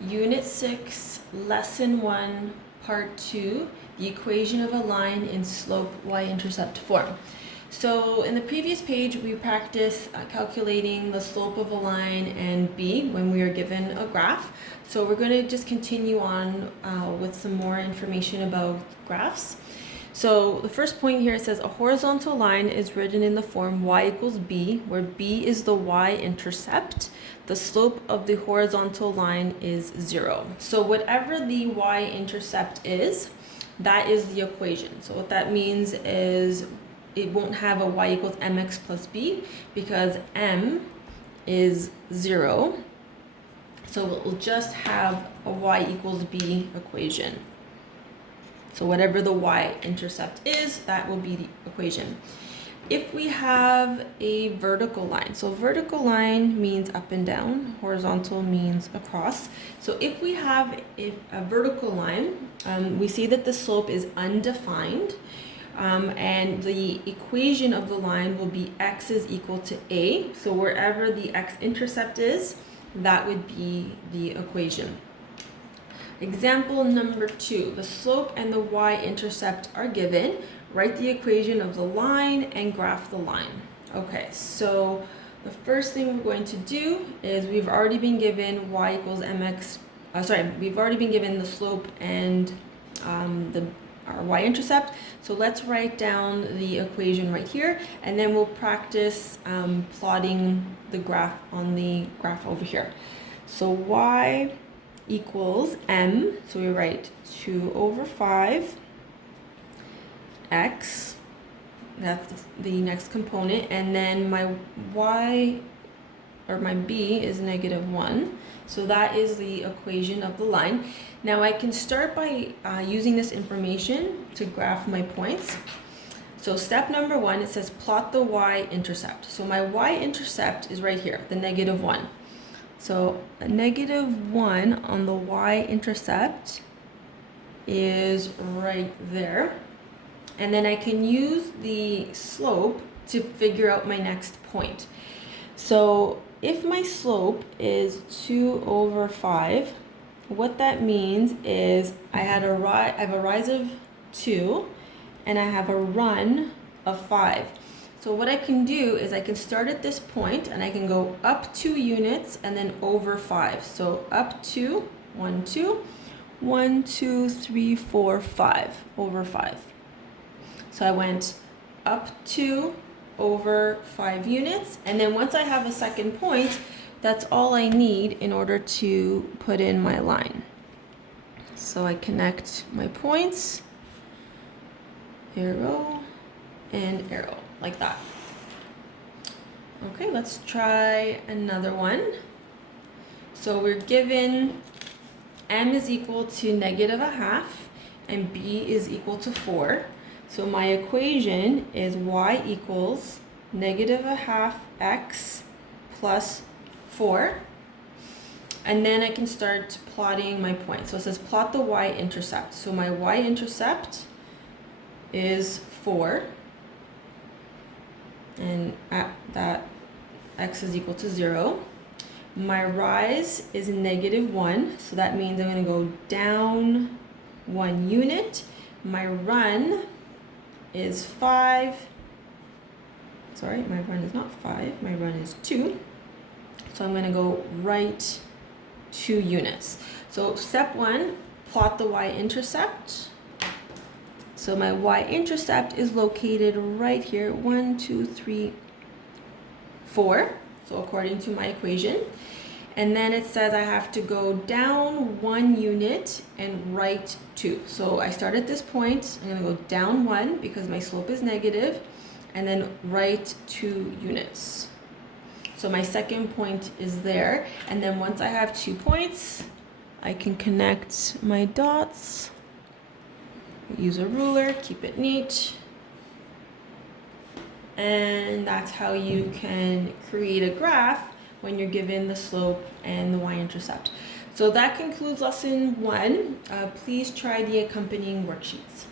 Unit 6, Lesson 1, Part 2, the equation of a line in slope y-intercept form. So in the previous page, we practiced calculating the slope of a line and b when we are given a graph. So we're going to just continue on with some more information about graphs. So the first point here, it says a horizontal line is written in the form y equals b, where b is the y-intercept. The slope of the horizontal line is 0. So whatever the y-intercept is, that is the equation. So what that means is it won't have a y equals mx plus b because m is 0. So we'll just have a y equals b equation. So whatever the y-intercept is, that will be the equation. If we have a vertical line, so vertical line means up and down, horizontal means across. So if we have a vertical line, we see that the slope is undefined, and the equation of the line will be x is equal to a. So wherever the x-intercept is, that would be the equation. Example number 2, the slope and the y-intercept are given. Write the equation of the line and graph the line. Okay, so the first thing we're going to do is we've already been given y equals mx, we've already been given the slope and our y-intercept. So let's write down the equation right here, and then we'll practice plotting the graph on the graph over here. So y equals m, so we write 2 over 5 x, that's the next component, and then my y, or my b, is -1. So that is the equation of the line. Now I can start by using this information to graph my points. So step number 1, it says plot the y-intercept. So my y-intercept is right here, the -1. So a -1 on the y-intercept is right there. And then I can use the slope to figure out my next point. So if my slope is 2 over 5, what that means is I have a rise of 2 and I have a run of 5. So what I can do is I can start at this point and I can go up 2 units and then over 5. So up 2, 1, 2, 1, 2, 3, 4, 5, over 5. So I went up 2 over 5 units, and then once I have a second point, that's all I need in order to put in my line. So I connect my points, arrow, and arrow, like that. Okay, let's try another one. So we're given m is equal to -1/2 and b is equal to 4. So my equation is y equals -1/2 x plus 4. And then I can start plotting my points. So it says plot the y-intercept. So my y-intercept is 4. And at that x is equal to 0. My rise is -1. So that means I'm going to go down 1 unit. My run is 5. Sorry, my run is not 5. My run is 2. So I'm going to go right 2 units. So step 1, plot the y-intercept. So my y-intercept is located right here, 1, 2, 3, 4. So according to my equation. And then it says I have to go down 1 unit and right 2. So I start at this point, I'm going to go down 1 because my slope is negative, and then right 2 units. So my second point is there. And then once I have 2 points, I can connect my dots, use a ruler, keep it neat. And that's how you can create a graph when you're given the slope and the y-intercept. So that concludes lesson 1. Please try the accompanying worksheets.